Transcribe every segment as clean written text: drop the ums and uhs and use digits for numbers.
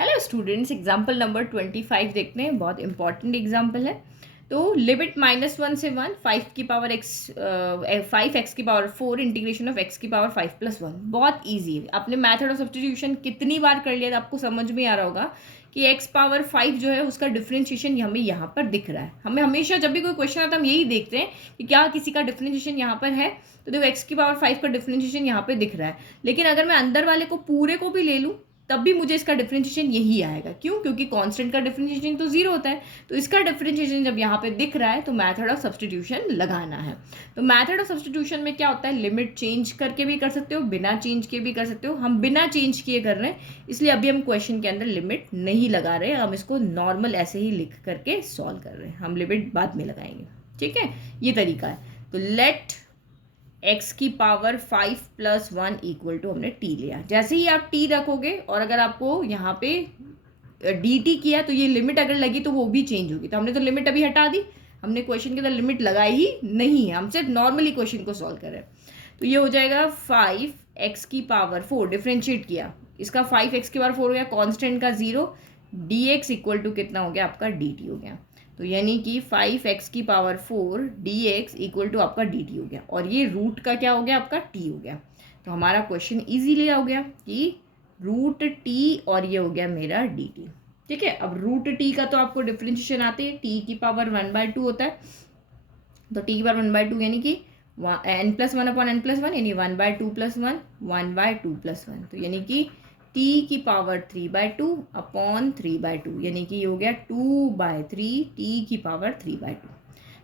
Hello students, example number 25 देखते हैं। बहुत इंपॉर्टेंट एग्जाम्पल है। तो लिमिट -1 से 1 5 की पावर x 5x की पावर 4 इंटीग्रेशन ऑफ x की पावर 5+1। बहुत इजी है। आपने मेथड ऑफ सब्स्टिट्यूशन कितनी बार कर लिया तो आपको समझ में आ रहा होगा कि x पावर 5 जो है उसका डिफरेंशिएशन हमें यहाँ पर दिख रहा है। हमें हमेशा जब भी कोई क्वेश्चन आता है हम यही देखते हैं कि क्या किसी का डिफरेंशिएशन यहाँ पर है। तो देखो x की पावर 5 का डिफरेंशिएशन यहाँ पे दिख रहा है, लेकिन अगर मैं अंदर वाले को पूरे को भी ले लूँ तब भी मुझे इसका डिफरेंशिएशन यही आएगा। क्यों? क्योंकि कांस्टेंट का डिफरेंशिएशन तो जीरो होता है। तो इसका डिफरेंशिएशन जब यहाँ पे दिख रहा है तो मेथड ऑफ सब्स्टिट्यूशन लगाना है। तो मेथड ऑफ सब्स्टिट्यूशन में क्या होता है, लिमिट चेंज करके भी कर सकते हो, बिना चेंज किए भी कर सकते हो। हम बिना चेंज किए कर रहे हैं, इसलिए अभी हम क्वेश्चन के अंदर लिमिट नहीं लगा रहे हैं। हम इसको नॉर्मल ऐसे ही लिख करके सॉल्व कर रहे हैं। हम लिमिट बाद में लगाएंगे, ठीक है। ये तरीका है। तो लेट x की पावर 5+1 इक्वल टू, हमने t लिया। जैसे ही आप t रखोगे और अगर आपको यहाँ पे dt किया तो ये लिमिट अगर लगी तो वो भी चेंज होगी। तो हमने तो लिमिट अभी हटा दी, हमने क्वेश्चन के अंदर लिमिट लगाई ही नहीं है, हम सिर्फ नॉर्मली क्वेश्चन को सॉल्व कर रहे हैं। तो ये हो जाएगा 5x की पावर 4, डिफ्रेंशिएट किया, इसका 5x की पावर 4 हो गया, कॉन्स्टेंट का 0, dx इक्वल टू कितना हो गया आपका dt हो गया। तो यानी कि 5x की पावर 4 dx इक्वल टू आपका dt हो गया, और ये रूट का क्या हो गया आपका t हो गया। तो हमारा क्वेश्चन इजीली हो गया कि रूट t और ये हो गया मेरा dt, ठीक है। अब रूट t का तो आपको डिफरेंशिएशन आती है, t की पावर 1/2 होता है। तो t की पावर 1/2 यानी कि n+1/n+1 यानी 1/2 + 1 1/2 + 1। तो यानी कि t की पावर 3/2 अपॉन 3/2 यानी कि ये हो गया 2/3 t की पावर 3/2।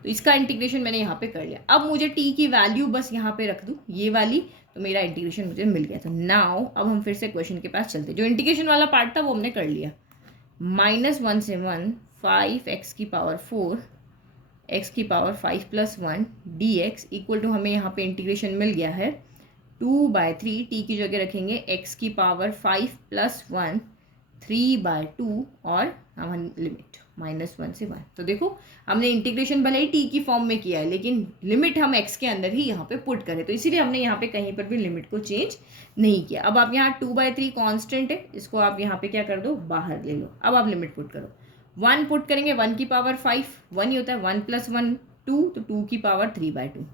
तो इसका इंटीग्रेशन मैंने यहाँ पे कर लिया। अब मुझे t की वैल्यू बस यहाँ पे रख दूँ ये वाली, तो मेरा इंटीग्रेशन मुझे मिल गया। तो नाउ अब हम फिर से क्वेश्चन के पास चलते। जो इंटीग्रेशन वाला पार्ट था वो हमने कर लिया। -1 से 1 5x की पावर 4 x की पावर 5+1 dx इक्वल टू, हमें यहाँ पे इंटीग्रेशन मिल गया है 2/3, t की जगह रखेंगे x की पावर 5+1 3/2 और हम लिमिट -1 से 1। तो देखो हमने इंटीग्रेशन भले ही t की फॉर्म में किया है, लेकिन लिमिट हम x के अंदर ही यहाँ पे पुट करें, तो इसीलिए हमने यहाँ पे कहीं पर भी लिमिट को चेंज नहीं किया। अब आप यहाँ 2/3 कांस्टेंट है, इसको आप यहाँ पे क्या कर दो, बाहर ले लो। अब आप लिमिट पुट करो, 1 पुट करेंगे, 1 की पावर 5 1 ही होता है, 1 + 1 2, तो 2 की पावर 3/2।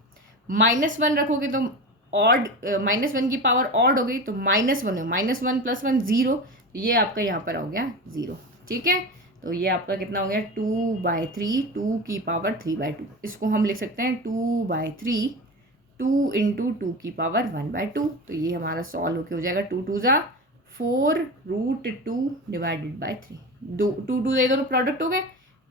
-1 रखोगे तो ऑड, -1 की पावर ऑड हो गई तो -1 है, -1 + 1 0, ये आपका यहाँ पर हो गया 0, ठीक है। तो ये आपका कितना हो गया 2/3, 2 की पावर 3/2। इसको हम लिख सकते हैं 2/3 2 × 2 की पावर 1/2। तो ये हमारा सॉल्व होके हो जाएगा 2 2 ज़ा 4 √2 / 3। 2 2 ये दोनों प्रोडक्ट हो गए,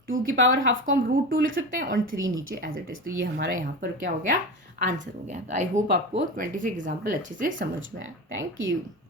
2 की पावर हाफ को हम √2 लिख सकते हैं और 3 नीचे एज इट इज। तो ये हमारा यहाँ पर क्या हो गया, आंसर हो गया। तो आई होप आपको 26 एग्जाम्पल अच्छे से समझ में आया। Thank you.